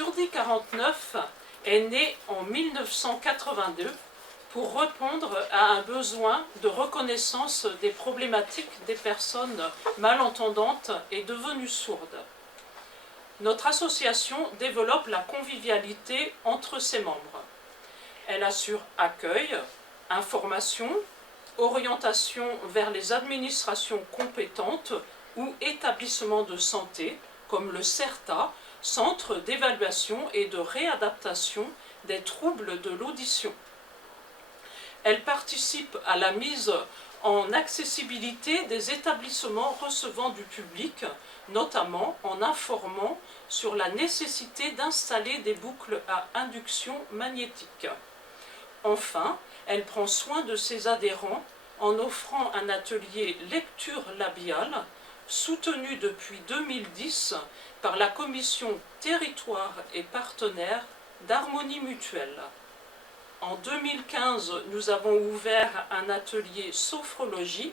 Surdit 49 est né en 1982 pour répondre à un besoin de reconnaissance des problématiques des personnes malentendantes et devenues sourdes. Notre association développe la convivialité entre ses membres. Elle assure accueil, information, orientation vers les administrations compétentes ou établissements de santé, comme le CERTA, Centre d'évaluation et de réadaptation des troubles de l'audition. Elle participe à la mise en accessibilité des établissements recevant du public, notamment en informant sur la nécessité d'installer des boucles à induction magnétique. Enfin, elle prend soin de ses adhérents en offrant un atelier lecture labiale soutenu depuis 2010 par la commission Territoire et partenaires d'Harmonie Mutuelle. En 2015, nous avons ouvert un atelier sophrologie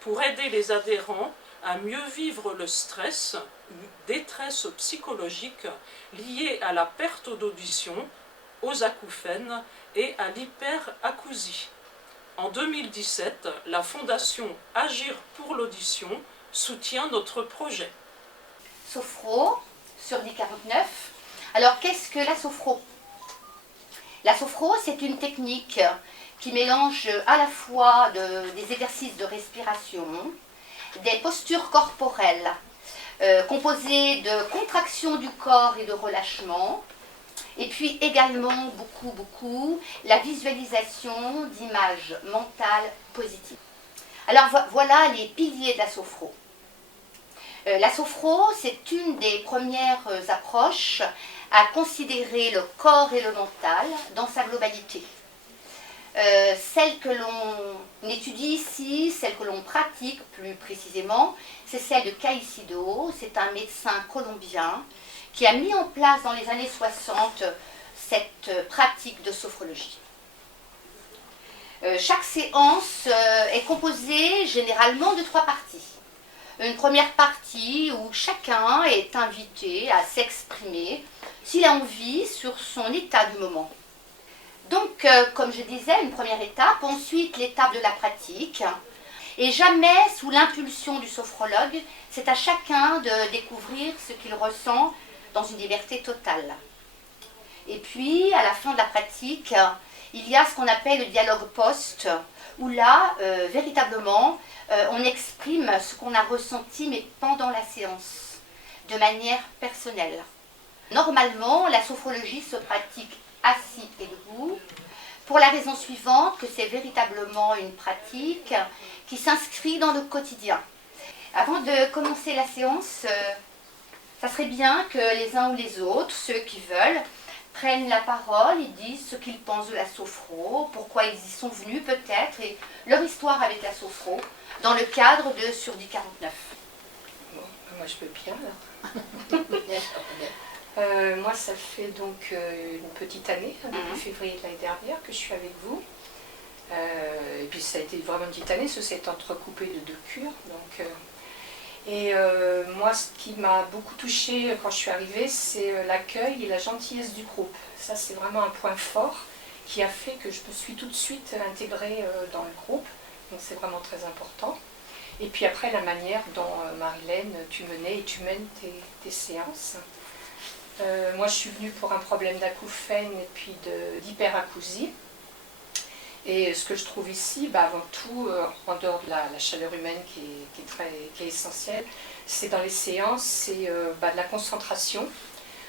pour aider les adhérents à mieux vivre le stress ou détresse psychologique liée à la perte d'audition, aux acouphènes et à l'hyperacousie. En 2017, la fondation Agir pour l'audition soutient notre projet. Sophro, Surdit 49. Alors, qu'est-ce que la sophro? La sophro, c'est une technique qui mélange à la fois des exercices de respiration, des postures corporelles composées de contraction du corps et de relâchement, et puis également beaucoup la visualisation d'images mentales positives. Alors voilà les piliers de la sophro. La sophro, c'est une des premières approches à considérer le corps et le mental dans sa globalité. Celle que l'on étudie ici, celle que l'on pratique plus précisément, c'est celle de Caicedo. C'est un médecin colombien qui a mis en place dans les années 60 cette pratique de sophrologie. Chaque séance est composée généralement de 3 parties. Une première partie où chacun est invité à s'exprimer s'il a envie sur son état du moment. Donc, comme je disais, une première étape, ensuite l'étape de la pratique, et jamais sous l'impulsion du sophrologue, c'est à chacun de découvrir ce qu'il ressent dans une liberté totale. Et puis, à la fin de la pratique, il y a ce qu'on appelle le dialogue post, où là, véritablement, on exprime ce qu'on a ressenti, mais pendant la séance, de manière personnelle. Normalement, la sophrologie se pratique assis et debout, pour la raison suivante que c'est véritablement une pratique qui s'inscrit dans le quotidien. Avant de commencer la séance, ça serait bien que les uns ou les autres, ceux qui veulent, prennent la parole et disent ce qu'ils pensent de la sophro, pourquoi ils y sont venus peut-être, et leur histoire avec la sophro, dans le cadre de Surdit 49. Bon, moi je peux bien alors. Moi ça fait donc une petite année, début février de l'année dernière, que je suis avec vous. Et puis ça a été vraiment une petite année, ça s'est entrecoupé de 2 cures. Donc, moi ce qui m'a beaucoup touchée quand je suis arrivée, c'est l'accueil et la gentillesse du groupe. Ça c'est vraiment un point fort qui a fait que je me suis tout de suite intégrée dans le groupe. Donc c'est vraiment très important. Et puis après la manière dont Marilène, tu menais et tu mènes tes séances. Moi je suis venue pour un problème d'acouphène et puis d'hyperacousie. Et ce que je trouve ici, avant tout, en dehors de la chaleur humaine qui est essentielle, c'est dans les séances, c'est de la concentration.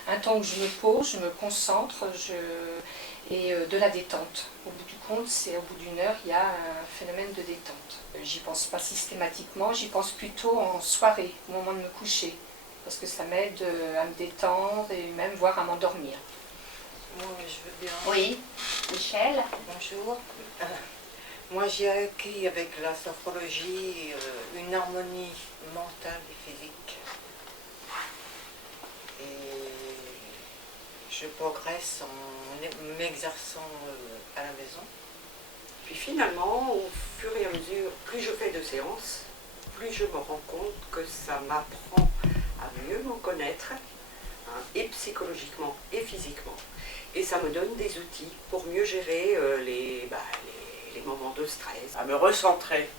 Un temps où je me pose, je me concentre et de la détente. Au bout du compte, au bout d'1 heure, il y a un phénomène de détente. J'y pense pas systématiquement, j'y pense plutôt en soirée, au moment de me coucher. Parce que ça m'aide à me détendre et même voire à m'endormir. Moi, je veux bien. Oui, Michel. Bonjour. Moi, j'ai acquis avec la sophrologie une harmonie mentale et physique. Et je progresse en m'exerçant à la maison. Puis finalement, au fur et à mesure, plus je fais de séances, plus je me rends compte que ça m'apprend à mieux me connaître, hein, et psychologiquement et physiquement. Et ça me donne des outils pour mieux gérer les moments de stress. À me recentrer,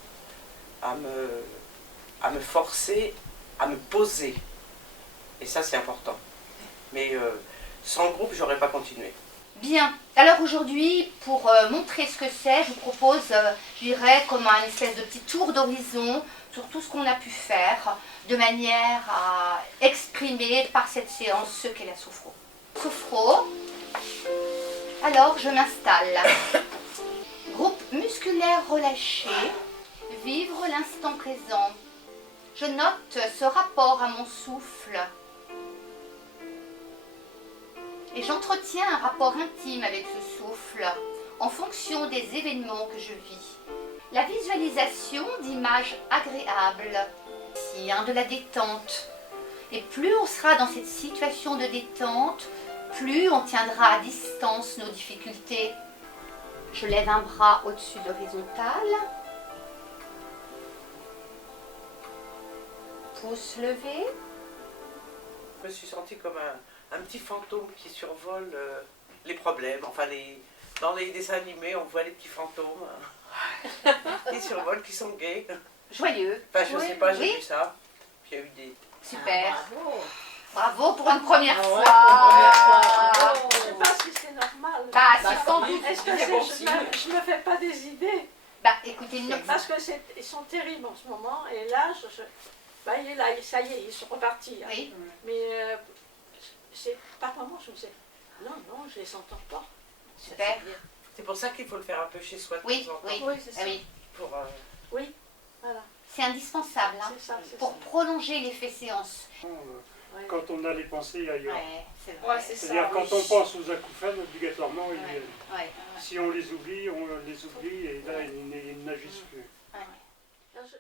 à me forcer, à me poser. Et ça, c'est important. Mais sans groupe, j'aurais pas continué. Bien. Alors aujourd'hui, pour montrer ce que c'est, je vous propose, je dirais, comme un espèce de petit tour d'horizon sur tout ce qu'on a pu faire, de manière à exprimer par cette séance ce qu'est la sophro. Sophro. Alors, je m'installe. Groupe musculaire relâché. Vivre l'instant présent. Je note ce rapport à mon souffle. Et j'entretiens un rapport intime avec ce souffle en fonction des événements que je vis. La visualisation d'images agréables, de la détente. Et plus on sera dans cette situation de détente, plus on tiendra à distance nos difficultés. Je lève un bras au-dessus de l'horizontale. Pouce levé. Je me suis sentie comme un petit fantôme qui survole les problèmes. Enfin, dans les dessins animés, on voit les petits fantômes qui survolent, qui sont gays. Joyeux. Enfin, je sais pas, j'ai Oui. vu ça. Puis il y a eu des... Super. Bravo. Bravo pour une première fois. Je ne sais pas si c'est normal. Bah, c'est sans doute. Est-ce que je me fais pas des idées? Bah, écoutez, non. Parce que ils sont terribles en ce moment. Et là, il est là, ça y est, ils sont repartis. Hein. Oui. Mais par moments, je me dis, non, je les entends pas. Super. C'est pour ça qu'il faut le faire un peu chez soi de Oui, temps en temps. oui. Oui, c'est ça. Ah oui. Pour, Oui, voilà. C'est indispensable hein, C'est ça, c'est pour ça. prolonger l'effet séance. Ouais. Quand on a les pensées ailleurs. Ouais, c'est vrai. Ouais, c'est ça. C'est-à-dire quand on pense aux acouphènes, obligatoirement, ils Ouais, viennent. ouais, Si on les oublie et là, ils n'agissent plus. ouais. Alors, je